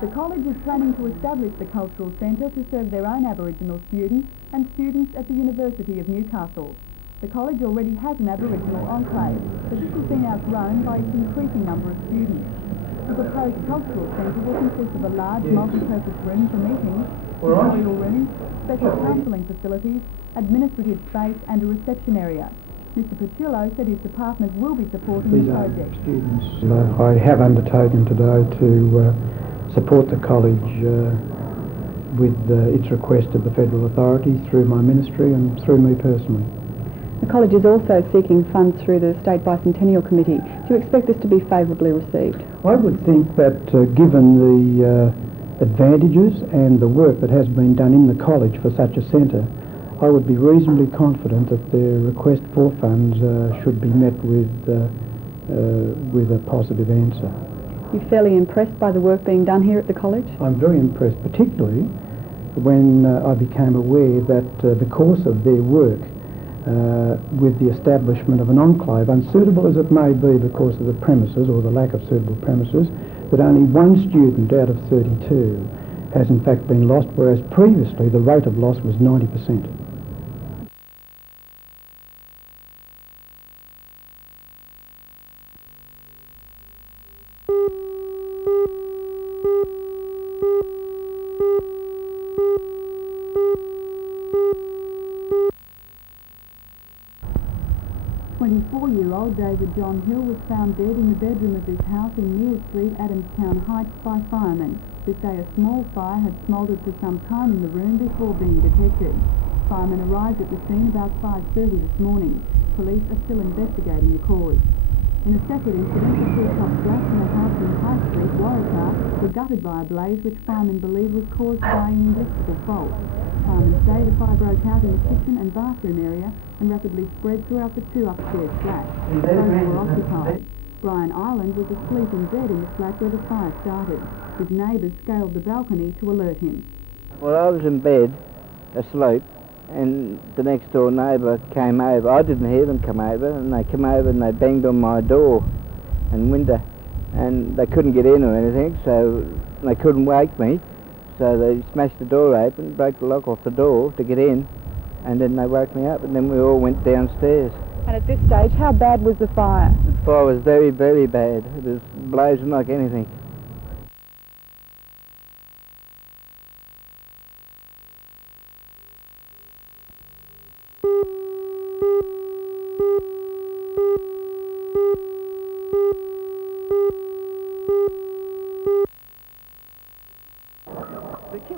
The college is planning to establish the cultural centre to serve their own Aboriginal students and students at the University of Newcastle. The college already has an Aboriginal enclave, but this has been outgrown by its increasing number of students. The proposed cultural centre will consist of a large multi-purpose room for meetings, tutorial rooms, special counselling facilities, administrative space and a reception area. Mr Petullo said his department will be supporting the project. Students, I have undertaken today to support the college with its request of the federal authorities through my ministry and through me personally. The college is also seeking funds through the State Bicentennial Committee. Do you expect this to be favourably received? I would think that given the advantages and the work that has been done in the college for such a centre, I would be reasonably confident that their request for funds should be met with a positive answer. You're fairly impressed by the work being done here at the college? I'm very impressed, particularly when I became aware that the course of their work with the establishment of an enclave, unsuitable as it may be because of the premises or the lack of suitable premises, that only one student out of 32 has in fact been lost, whereas previously the rate of loss was 90%. Old David John Hill was found dead in the bedroom of his house in Mears Street, Adamstown Heights by firemen. This day a small fire had smouldered for some time in the room before being detected. Firemen arrived at the scene about 5:30 this morning. Police are still investigating the cause. In a separate incident, the two top flats in a house in High Street, Waratah, were gutted by a blaze which firemen believe was caused by an electrical fault. Firemen say the fire broke out in the kitchen and bathroom area and rapidly spread throughout the two upstairs flats. Both were occupied. Brian Ireland was asleep in bed in the flat where the fire started. His neighbours scaled the balcony to alert him. Well, I was in bed, asleep, and the next door neighbour came over. I didn't hear them come over, and they came over and they banged on my door and window, and they couldn't get in or anything, so they couldn't wake me, so they smashed the door open, broke the lock off the door to get in, and then they woke me up, and then we all went downstairs. And at this stage, how bad was the fire? The fire was very, very bad. It was blazing like anything.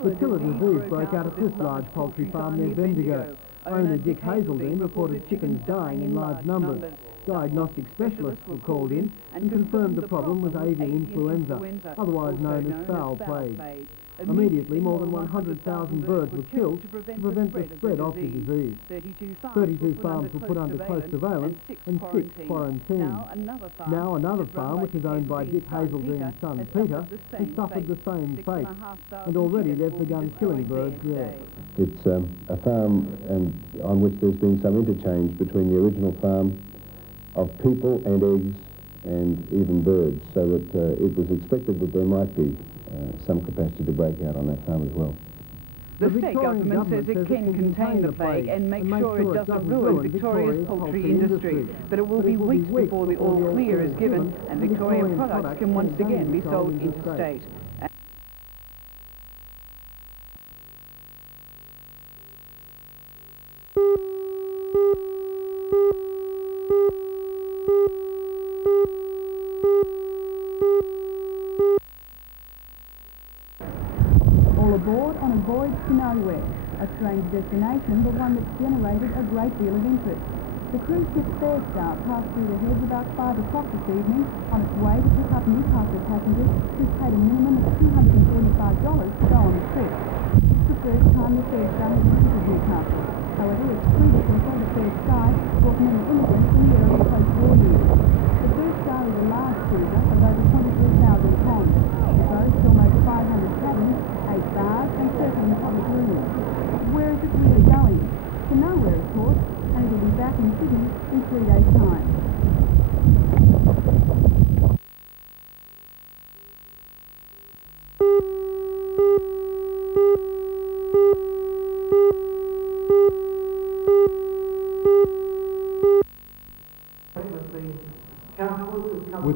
The killer disease broke out at this large poultry farm near Bendigo. Owner Dick Hazeldine reported chickens dying in large numbers. Diagnostic specialists were called in and confirmed the problem was avian influenza, otherwise known as fowl plague. Immediately, more than 100,000 birds were killed to prevent the spread of the disease. 32 farms were put under close surveillance and 6 quarantined. Now another farm, which is owned by Dick Hazeldine's son Peter, has suffered the same fate, and already they've begun killing birds there. It's a farm on which there's been some interchange between the original farm of people and eggs and even birds, so that it was expected that there might be some capacity to break out on that farm as well. The state government says it can contain the plague and make sure it doesn't ruin Victoria's poultry industry, but it will be weeks before the all clear is given and Victorian products can once again be sold interstate. Aboard on a voyage to nowhere, a strange destination, but one that's generated a great deal of interest. The cruise ship Fair Star passed through the heads about 5 o'clock this evening on its way to pick up Newcastle passengers who've paid a minimum of $245 to go on the trip. It's the first time the Fair Star has visited Newcastle. However, its predecessor, the Fair Sky, brought many immigrants in the early post-war years. The Fair Star is a large cruiser of over 23,000 tons. It boasts almost 500 cabins, 8 bars and 13 public rooms. Where is it really going? To nowhere, of course, and it'll be back in Sydney in 3 days' time.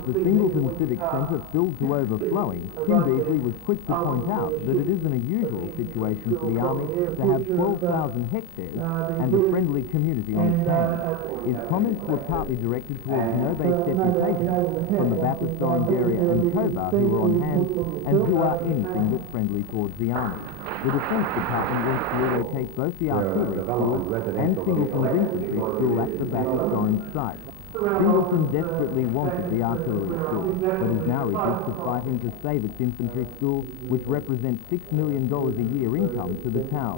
With the Singleton Civic Centre filled to overflowing, Tim Beasley was quick to point out that it isn't a usual situation for the Army to have 12,000 hectares and a friendly community on its hands. His comments were partly directed towards no-base deputations from the Bathurst Orange area and Cobar who were on hand and who are anything but friendly towards the Army. The Defence Department wants to relocate both the artillery school and Singleton's infantry school at the Bathurst Orange site. Singleton desperately wanted the artillery school, but is now reduced to fighting to save its infantry school, which represents $6 million a year income to the town.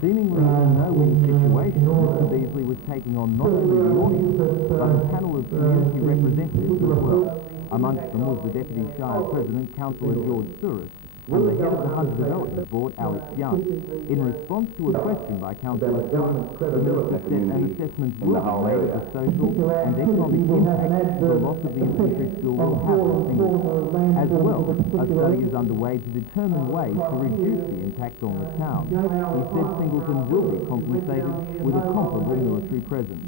Seemingly in a no-win situation, Mr Beasley was taking on not only the audience, but a panel of community representatives as well. Amongst them was the Deputy Shire President, Councillor George Torres, and the head of the Hunter Development Board, Alex Young. In response to a question by Councillor Torres, the Minister said an assessment will be made of the social and economic impact the loss of the infantry school will have on Singleton. As well, a study is underway to determine ways to reduce the impact on the town. He said Singleton will be compensated with a comparable military presence.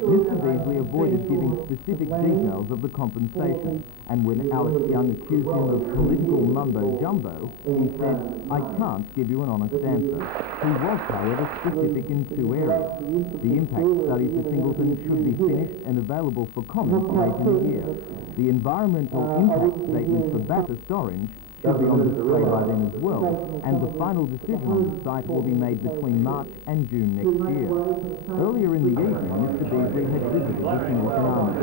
Mr Beasley avoided giving specific details of the compensation, and when Alex Young accused him of political mumbo-jumbo, he said, "I can't give you an honest answer." He was, however, specific in two areas. The impact study for Singleton should be finished and available for comment late in the year. The environmental impact statement for Bathurst Orange should be on display by then as well, and the final decision on the site will be made between March and June next year. Earlier in the evening, Mr Beasley had visited the Singleton Army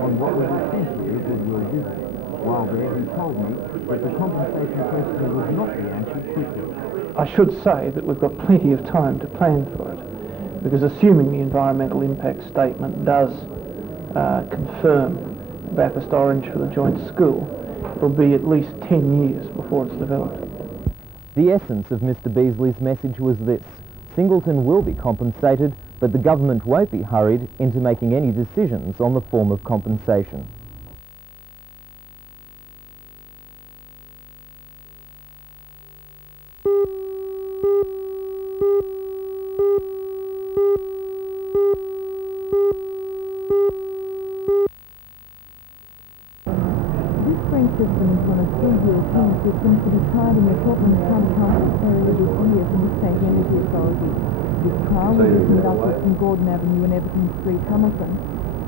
on what was essentially a goodwill visit. While there, he told me that the compensation question would not be answered quickly. I should say that we've got plenty of time to plan for it, because assuming the environmental impact statement does confirm Bathurst Orange for the joint school, it'll be at least 10 years before it's developed. The essence of Mr Beasley's message was this: Singleton will be compensated, but the government won't be hurried into making any decisions on the form of compensation. System is one of three European systems to be tried in the Portland County Council area this year from the State Energy Authority. This trial will be conducted from Gordon Avenue and Everton Street, Hamilton,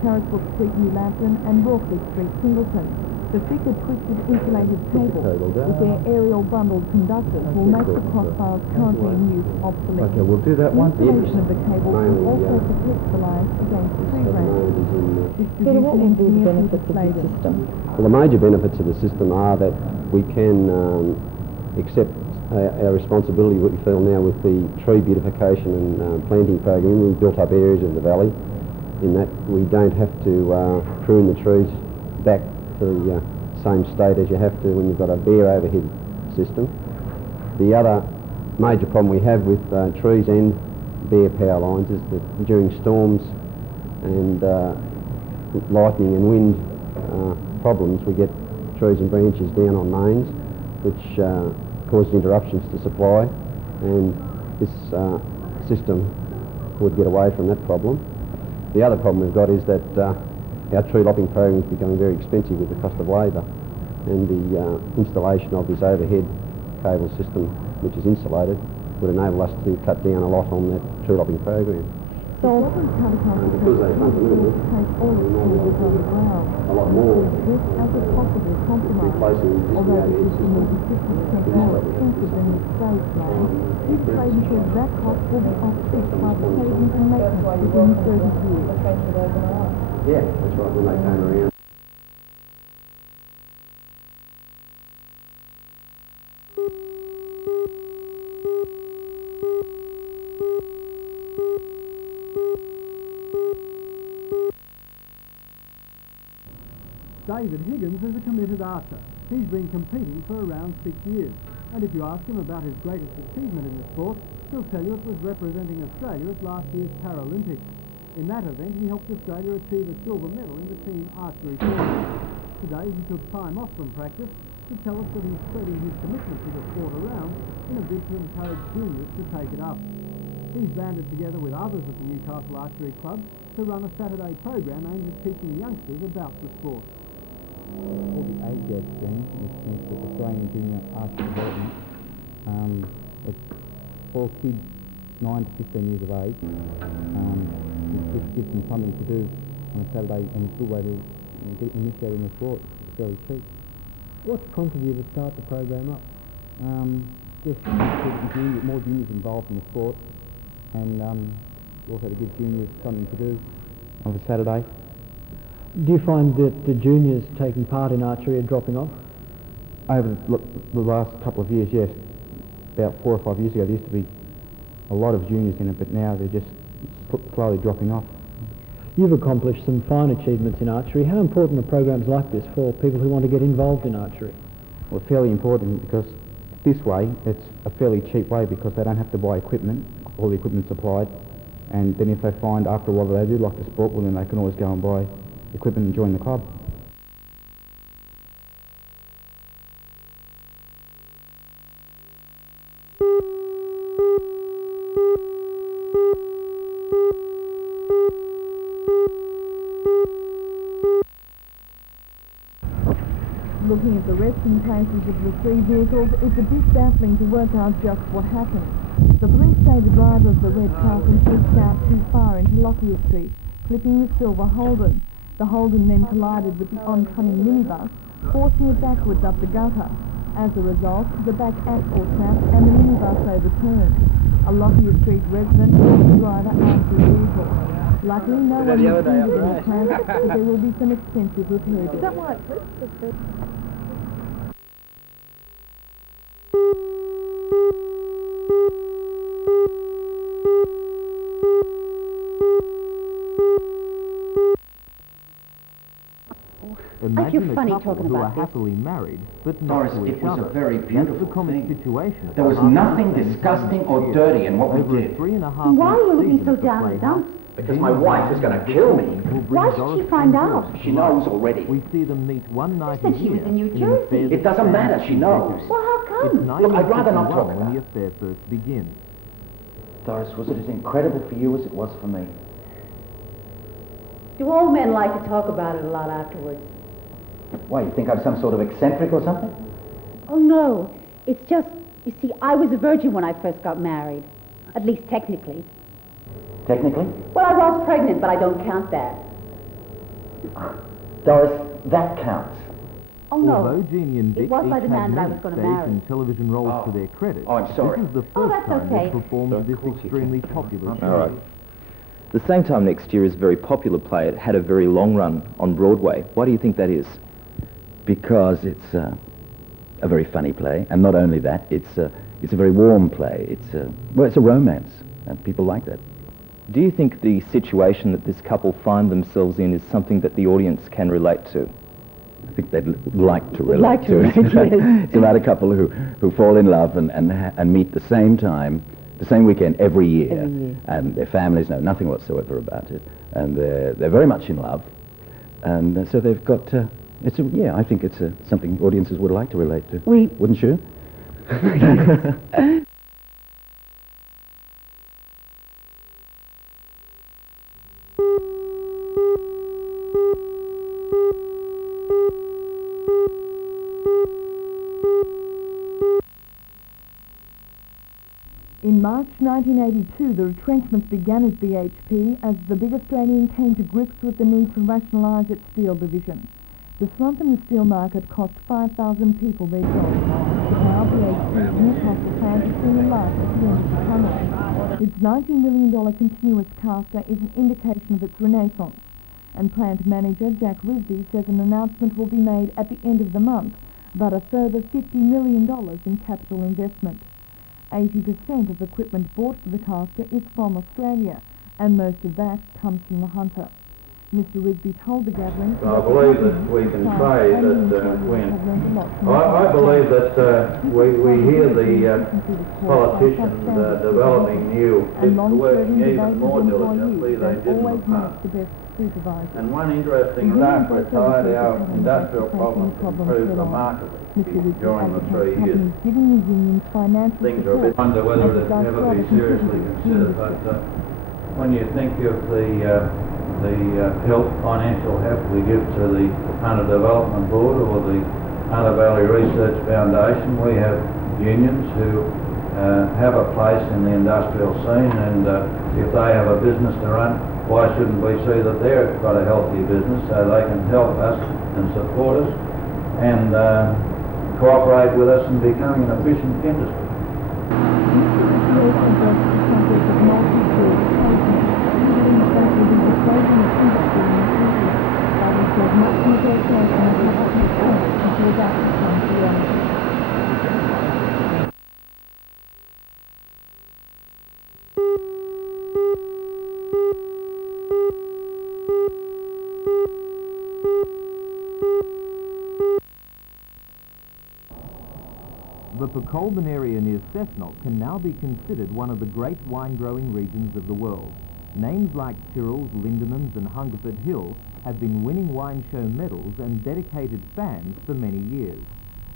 Carisbrook Street, New Lambton, and Rorkley Street, Singleton. The thicker twisted insulated cables with their aerial bundled conductors will make the crossbars currently in use obsolete. Okay, we'll do that one. The installation of the cables will also protect the lines against tree branches. Peter, what will be the benefits of the system? Well, the major benefits of the system are that we can accept our responsibility, what we feel now with the tree beautification and planting program in the built-up areas of the valley, in that we don't have to prune the trees back to the same state as you have to when you've got a bare overhead system. The other major problem we have with trees and bare power lines is that during storms and lightning and wind problems, we get trees and branches down on mains, which causes interruptions to supply, and this system would get away from that problem. The other problem we've got is that our tree lopping program is becoming very expensive with the cost of labour, and the installation of this overhead cable system, which is insulated, would enable us to cut down a lot on that tree lopping program. So because they fundamentally a lot more this as a possible compromise. replacing Although the existing system will be 50% more expensive than the Strait plan, this trade says that cost will be offset by the savings and maintenance within 30 years. Yeah, that's right, when they came around. David Higgins is a committed archer. He's been competing for around 6 years, and if you ask him about his greatest achievement in the sport, he'll tell you it was representing Australia at last year's Paralympics. In that event, he helped Australia achieve a silver medal in the team archery tournament. Today, he took time off from practice to tell us that he's spreading his commitment to the sport around in a bid to encourage juniors to take it up. He's banded together with others at the Newcastle Archery Club to run a Saturday program aimed at teaching youngsters about the sport. called the AGAD scheme, which stands for Australian Junior Archery Development. It's for kids 9 to 15 years of age, which gives them something to do on a Saturday, and it's a good way to get initiated in the sport. It's fairly cheap. What's prompted you to start the program up? Just to get more juniors involved in the sport, and also to give juniors something to do on a Saturday. Do you find that the juniors taking part in archery are dropping off? Over the last couple of years, yes. About 4 or 5 years ago, there used to be a lot of juniors in it, but now they're just slowly dropping off. You've accomplished some fine achievements in archery. How important are programs like this for people who want to get involved in archery? Well, fairly important, because this way it's a fairly cheap way, because they don't have to buy equipment. All the equipment's supplied, and then if they find after a while that they do like the sport, well then they can always go and buy equipment and join the club. Looking at the resting places of the three vehicles, it's a bit baffling to work out just what happened. The police say the driver of the red car pushed out too far into Lockyer Street, clipping the silver Holden. The Holden then collided with the oncoming minibus, forcing it backwards up the gutter. As a result, the back axle snapped and the minibus overturned. A Lockyer Street resident pulled the driver out of the vehicle. Luckily, no one was injured in the crash, but there will be some expensive repairs. Is that why it flips? Imagine I feel funny a couple talking who about are this. happily married, but not Doris, to each it was other. a very beautiful That's the common thing. situation. There was nothing disgusting or dirty in what we Over did. a 3.5 And why are you month looking season so at the down in the Playhouse, dumps? Because my wife is going to kill me. will bring Why should Doris she find and out? George She to life. knows already. We see them meet one night said a she year was in New an Jersey. affair It doesn't that matter, she knows. Well, how It's come? Look, I'd rather not 1951 talk when about the it. affair first begins. Doris, was it as incredible for you as it was for me? Do all men like to talk about it a lot afterwards? Why, you think I'm some sort of eccentric or something? Oh, no. It's just, you see, I was a virgin when I first got married. At least technically. Technically? Well, I was pregnant, but I don't count that. Doris, that counts. Oh, no. Although Jeannie and Dick It was by each the man had that I many was going to stage marry. and television roles to their credit, Oh, I'm sorry. this is the Oh, first that's time okay. they've performed this extremely popular show. All right. The same time next year is a very popular play. It had a very long run on Broadway. Why do you think that is? Because it's a very funny play, and not only that, it's a very warm play. It's a romance, and people like that. Do you think the situation that this couple find themselves in is something that the audience can relate to? I think they'd like to relate to it. It's about a couple who fall in love and meet the same time, the same weekend every year, and their families know nothing whatsoever about it, and they're very much in love, and so they've got. I think it's something audiences would like to relate to. Wouldn't you? In March 1982, the retrenchments began at BHP as the big Australian came to grips with the need to rationalise its steel division. The slump in the steel market cost 5,000 people their jobs. Now BHP's Newcastle plant is seeing a light at the end of the tunnel. Its $90 million continuous caster is an indication of its renaissance, and plant manager Jack Risby says an announcement will be made at the end of the month about a further $50 million in capital investment. 80% of equipment bought for the caster is from Australia, and most of that comes from the Hunter. Mr. Risby told the gathering... I believe that we can say that I believe that we hear the politicians developing new tips for working even more diligently than they did in the past. And one interesting fact, retired our industrial problems improved remarkably during the 3 years. Things are a bit wonder whether it ever be seriously considered, but when you think of the the help, financial help we give to the Hunter Development Board or the Hunter Valley Research Foundation. We have unions who have a place in the industrial scene, and if they have a business to run, why shouldn't we see that they've got a healthy business so they can help us and support us and cooperate with us in becoming an efficient industry. The Pecolban area near Cessnock can now be considered one of the great wine-growing regions of the world. Names like Tyrrell's, Lindemans and Hungerford Hill have been winning wine show medals and dedicated fans for many years.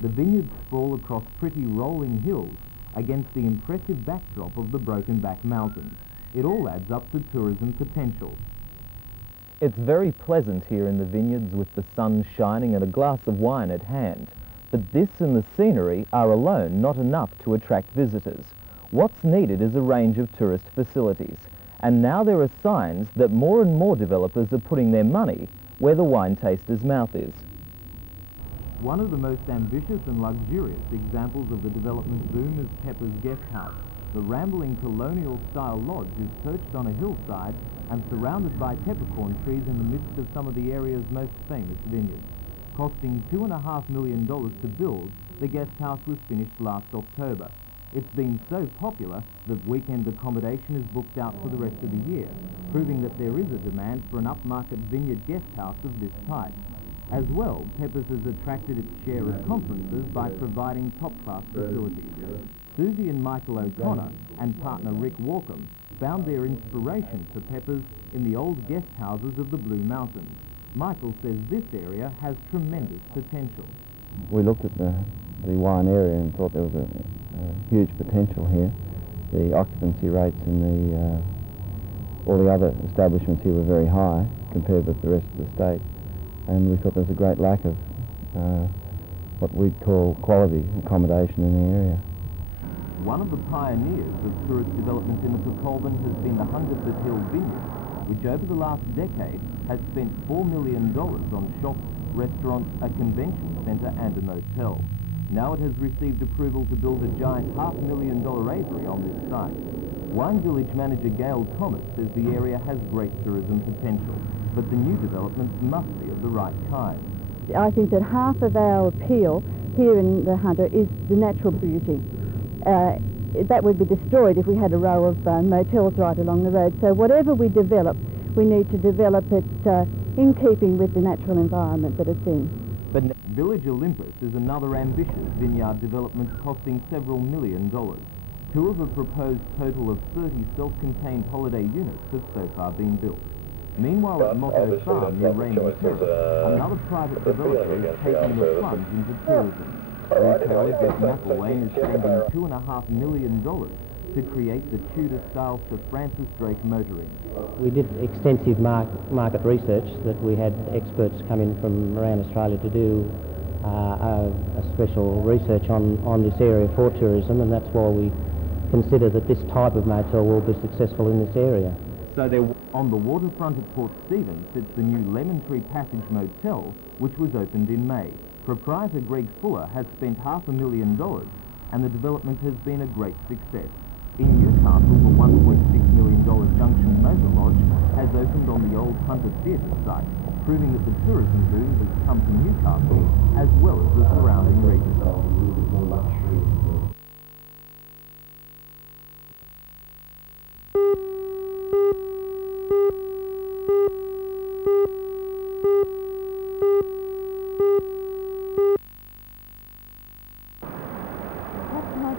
The vineyards sprawl across pretty rolling hills against the impressive backdrop of the Broken Back Mountains. It all adds up to tourism potential. It's very pleasant here in the vineyards with the sun shining and a glass of wine at hand. But this and the scenery are alone not enough to attract visitors. What's needed is a range of tourist facilities. And now there are signs that more and more developers are putting their money where the wine taster's mouth is. One of the most ambitious and luxurious examples of the development boom is Pepper's Guest House. The rambling colonial-style lodge is perched on a hillside and surrounded by peppercorn trees in the midst of some of the area's most famous vineyards. Costing $2.5 million to build, the guest house was finished last October. It's been so popular that weekend accommodation is booked out for the rest of the year, proving that there is a demand for an upmarket vineyard guest house of this type. As well, Peppers has attracted its share of conferences by providing top-class facilities. Susie and Michael O'Connor and partner Rick Walkham found their inspiration for Peppers in the old guest houses of the Blue Mountains. Michael says this area has tremendous potential. We looked at the wine area and thought there was a huge potential here. The occupancy rates in all the other establishments here were very high compared with the rest of the state, and we thought there was a great lack of what we'd call quality accommodation in the area. One of the pioneers of tourist development in the Pecolban has been the Hungerford Hill Vineyard, which over the last decade has spent $4 million on shops, restaurants, a convention centre and a motel. Now it has received approval to build a giant $500,000 aviary on this site. Wine Village manager Gail Thomas says the area has great tourism potential, but the new developments must be of the right kind. I think that half of our appeal here in the Hunter is the natural beauty. That would be destroyed if we had a row of motels right along the road. So whatever we develop, we need to develop it in keeping with the natural environment that it's in. But Village Olympus is another ambitious vineyard development costing several $1 million. Two of a proposed total of 30 self-contained holiday units have so far been built. Meanwhile, at Motto Farm near Raymond Terrace, another private developer is taking the plunge into tourism. Retailer Jeff McElwain is spending $2.5 million to create the Tudor-style Sir Francis Drake motoring. We did extensive market research that we had experts come in from around Australia to do a special research on this area for tourism, and that's why we consider that this type of motel will be successful in this area. So there, on the waterfront at Port Stephens sits the new Lemon Tree Passage Motel, which was opened in May. Proprietor Greg Fuller has spent $500,000 and the development has been a great success. In Newcastle, the $1.6 million Junction Motor Lodge has opened on the old Hunter Theatre site, proving that the tourism boom has come to Newcastle as well as the surrounding region.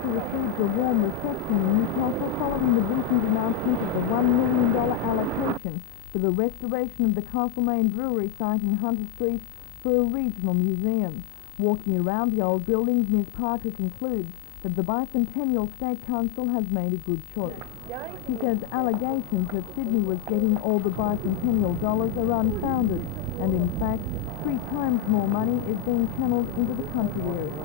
Received a warm reception in Newcastle following the recent announcement of the $1 million allocation for the restoration of the Castlemaine Brewery site in Hunter Street for a regional museum. Walking around the old buildings, Ms. Parker concludes that the Bicentennial State Council has made a good choice. He says allegations that Sydney was getting all the bicentennial dollars are unfounded, and in fact, 3 times more money is being channeled into the country area.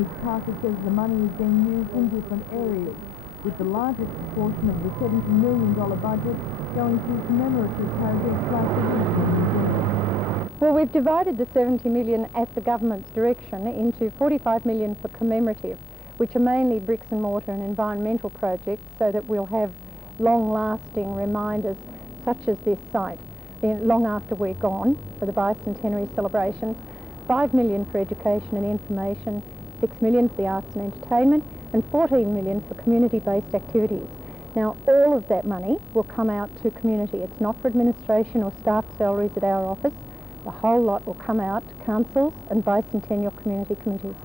Ms. Parker says the money is being used in different areas, with the largest proportion of the $70 million budget going to commemorative projects like the Aboriginal. Well, we've divided the $70 million at the government's direction into $45 million for commemorative, which are mainly bricks and mortar and environmental projects, so that we'll have long-lasting reminders such as this site long after we're gone for the bicentenary celebrations. $5 million for education and information, $6 million for the arts and entertainment, and $14 million for community-based activities. Now, all of that money will come out to community. It's not for administration or staff salaries at our office. The whole lot will come out to councils and bicentennial community committees.